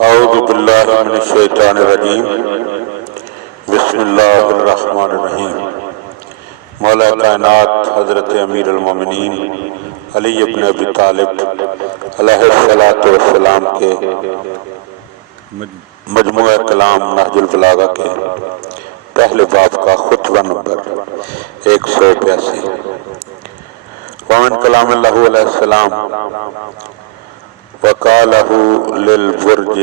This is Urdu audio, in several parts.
اعوذ باللہ من الشیطان الرجیم بسم اللہ الرحمن الرحیم۔ مولا کائنات حضرت امیر المومنین علی ابن ابی طالب علیہ الصلاۃ والسلام کے مجموعہ کلام نہج البلاغہ کے پہلے باب کا خطبہ نمبر 182۔ ومن کلام اللہ علیہ السلام وقالہ للبرج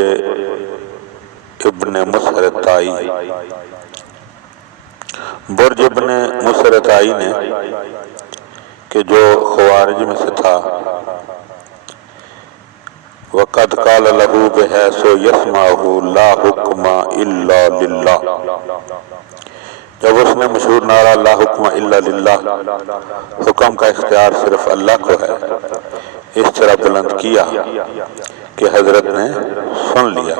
ابن مسرتائی، برج ابن مسرتائی نے کہ جو خوارج میں سے تھا، وقد قال لہ بحیث یسمعہ لا حکم الا للہ، جب اس نے مشہور نعرہ لا حکم الا للہ، حکم کا اختیار صرف اللہ کو ہے، اس طرح بلند کیا کہ حضرت نے سن لیا،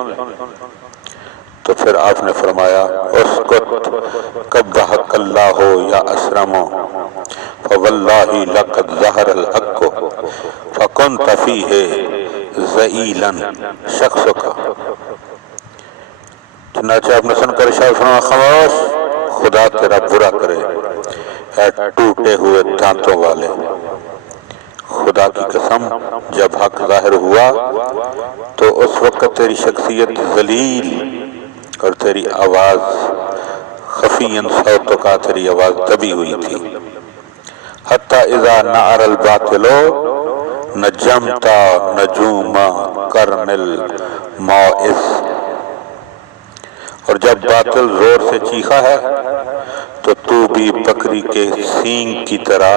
تو پھر آپ نے فرمایا اسکت قبحک اللہ یا اسرم فواللہ لقد ظہر الحق فکنت فیہ ذعیلا شخصک۔ چنانچہ آپ نے سن کر ارشاد فرمایا خاموش، خدا تیرا برا کرے اے ٹوٹے ہوئے دانتوں والے۔ خدا کی قسم جب حق ظاہر ہوا تو اس وقت تیری شخصیت ذلیل اور تیری آواز خفی صوت کا، تیری آواز دبی ہوئی تھی۔ حتی اذا نعر الباطل نجمت نجوم قرن الماعز، اور جب باطل زور سے چیخا ہے تو تو بھی بکری کے سینگ کی طرح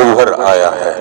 ابھر آیا ہے۔